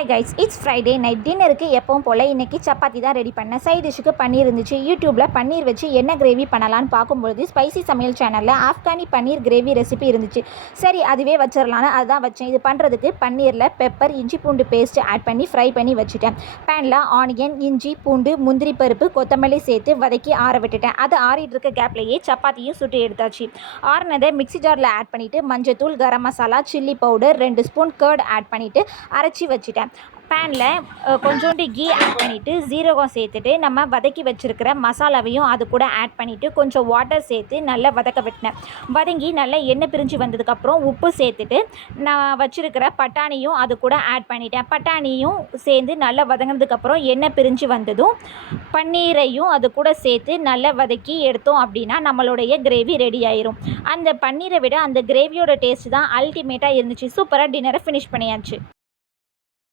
Hi guys, it's Friday night. டின்னருக்கு எப்பவும் போல் இன்றைக்கி சப்பாத்தி தான் ரெடி பண்ணேன். சைட் டிஷ்ஷுக்கு பன்னீர் இருந்துச்சு. யூடியூப்பில் பன்னீர் வச்சு என்ன கிரேவி பண்ணலான்னு பார்க்கும்பொழுது ஸ்பைசி சமையல் சேனலில் ஆஃப்கானி பன்னீர் கிரேவி ரெசிபி இருந்துச்சு. சரி, அதுவே வச்சிடலான்னு அதுதான் வச்சேன். இது பண்ணுறதுக்கு பன்னீரில் பெப்பர், இஞ்சி பூண்டு பேஸ்ட்டு ஆட் பண்ணி ஃப்ரை பண்ணி வச்சுட்டேன். பேனில் ஆனியன், இஞ்சி பூண்டு, முந்திரி பருப்பு, கொத்தமல்லி சேர்த்து வதக்கி ஆற விட்டுட்டேன். அது ஆறிட்டு இருக்க கேப்லேயே சப்பாத்தியும் சுட்டு எடுத்தாச்சு. ஆறினதை மிக்ஸி ஜாரில் ஆட் பண்ணிவிட்டு மஞ்சத்தூள், garam masala, chilli powder, 2 spoon curd add பண்ணிவிட்டு அரைச்சி வச்சுட்டேன். பேனில் கொஞ்சோண்டு கீ ஆட் பண்ணிவிட்டு ஜீரகம் சேர்த்துட்டு நம்ம வதக்கி வச்சுருக்கிற மசாலாவையும் அது கூட ஆட் பண்ணிவிட்டு கொஞ்சம் வாட்டர் சேர்த்து நல்லா வதக்க விட்டேன். வதங்கி நல்லா எண்ணெய் பிரிஞ்சு வந்ததுக்கப்புறம் உப்பு சேர்த்துட்டு நான் வச்சுருக்கிற பட்டாணியும் அது கூட ஆட் பண்ணிட்டேன். பட்டாணியும் சேர்ந்து நல்லா வதங்கினதுக்கப்புறம் எண்ணெய் பிரிஞ்சு வந்ததும் பன்னீரையும் அது கூட சேர்த்து நல்லா வதக்கி எடுத்தோம் அப்படின்னா நம்மளுடைய கிரேவி ரெடி ஆயிரும். அந்த பன்னீரை விட அந்த கிரேவியோட டேஸ்ட் தான் அல்டிமேட்டாக இருந்துச்சு. சூப்பராக டின்னரை ஃபினிஷ் பண்ணியாச்சு.